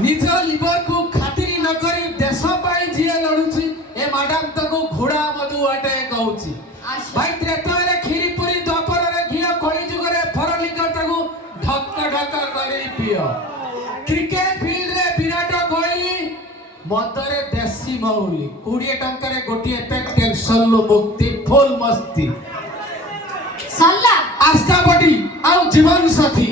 निज लिवर को खातिरी न करी देश पाई जिए लड़ुची ए मैडम तको घोड़ा मधु अटे कहूची भाई त्रेतारे खीरी पूरी द्वापर रे घिया कली जुग रे फरलिकर तको ढक ढक करी पियो क्रिकेट फील्ड रे विराट कोहली मदरे देसी मौली 20 टंका रे गोटिए पैक टेंशन लो मुक्ति फुल मस्ती सल्ला आस्था बटी आउ जीवन साथी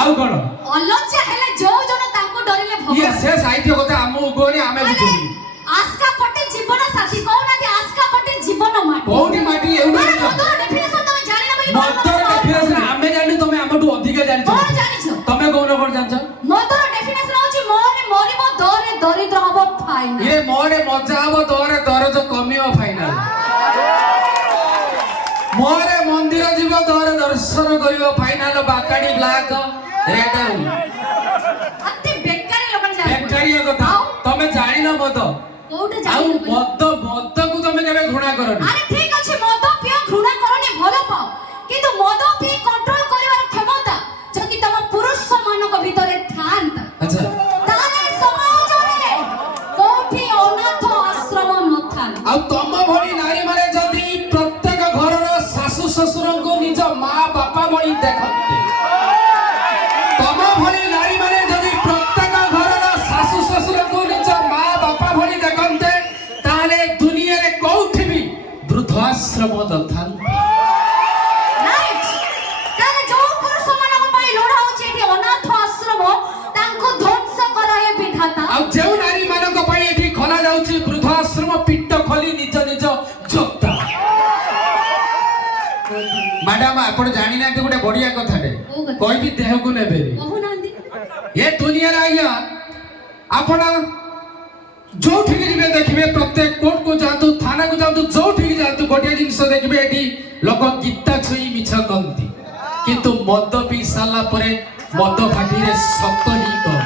आउ कोन अलज्जा हेले जो जन ताको डरिले भगवान ये से साहित्य କଥା ଆମକୁ କୋନି ଆମେ ବୁଝିବୁ आस्का पटे जीवन साथी कोना कि आस्का पटे जीवन माटी कोठी माटी एउडा मदर डेफिनेशन तमे जानि ना भाई मदर डेफिनेशन आमे जानि तमे हमटू अधिक जानि कोन जानिछो तमे कोन जानछ मदर डेफिनेशन होची मोरे मरिबो दरे दरिद्र हबो फाइनल ये मोरे मजा हबो दरे दरज कमियो फाइनल मोरे मंदिर जीव दरे दर्शन करियो फाइनल बाकाडी ब्लैक रेड अति बेकारी लोकन जानि बेकारी कथा तमे जानि ना मद कोठे आउ जानि मद को तमे केबे घृणा करनी अरे ठीक अछि मद पियो घृणा करनी भलो पाओ किंतु मद पी कंट्रोल करिवार क्षमता जदि तम पुरुष मानक भितरे थांता अच्छा ताले समाज रे कोठी अनाथ आश्रम न थान आ तम भली नारी माने जदि प्रत्येक घरर सासु ससुर को निज मां बापा भली देखते तम भली नारी माने जदि प्रत्येक घरर सासु ससुर को निज मां बापा भली देखते ताले दुनिया रे कोठी भी वृद्धाश्रम दथान राइट ताले जो पुरुष मानक पई लोडा होची एठी अनाथ आश्रम तांको ध्वंस कराए विधाता आ जे नारी मानक पई एठी खोला जाउची वृद्धाश्रम पिट्ट खोली निज निज जोक्ता मैडम आपण जानि ना गोटे बढ़िया कथाटे कोई भी देह को नेबे कहू नांदी ये दुनिया रे आया आपण जो ठीक जिबे देखिबे प्रत्येक कोर्ट को जातु थाना को जातु जो ठीक जातु गोटे जिंस देखिबे एठी लोक गीता छुई मिछ कंती किंतु मद पी साला परे मद फाटी रे सत्य ही कह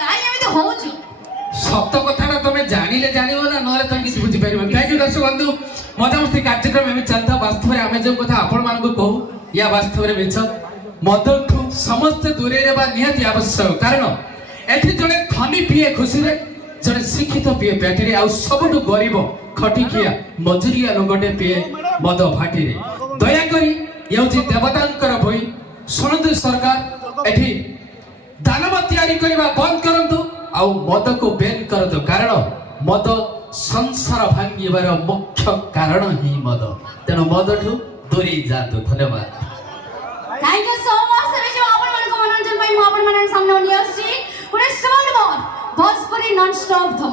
काई एमिते होउची सत्य कथाटा तमे जानिले जानिबो ना नले तमे किछ बुझि परिबो थैंक यू दर्शक बंधु मजा मस्ती कार्यक्रम में चलता वास्तव में आमे जो कथा आपण मान को कहू या वास्तव में मिछ मदठू समस्त दूरे रे बा निहति आवश्यक कारण एठी जने धनी पिए खुशी रे जने शिक्षित पिए पेटी रे आ सबटु गरीब खटिकिया मजूरिया लोगटे पिए मद फाटी रे दया करी यौजी देवतांकर भई सुनंदु सरकार एठी दानव तयारी करबा बंद करंतु आ मद को बैन करंतु कारण मद संसार भांगिबार मुख्य कारण ही मद तेणु मदठू दूरी जातु धन्यवाद थैंक यू सो मच सभी जो आपण मन को मनोरंजन पई मु आपण मन सामने ओली आसी पुरे 7 बार भोजपुरी नॉन स्टॉप